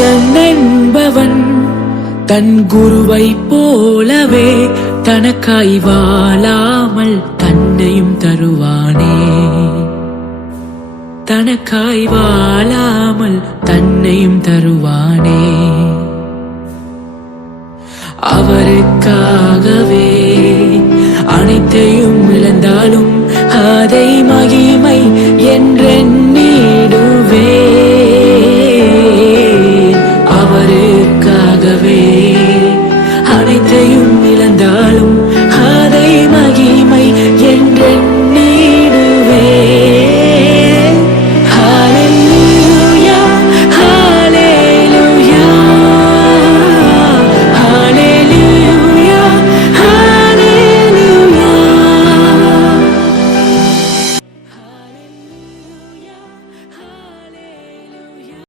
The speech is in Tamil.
ஈசன் என்பவன் தன் குருவை போலவே தனக்காய் வாழாமல் தன்னையும் தருவானே. தனக்காய் வாழாமல் தன்னையும் தருவானே. அவருக்காகவே அனைத்தையும்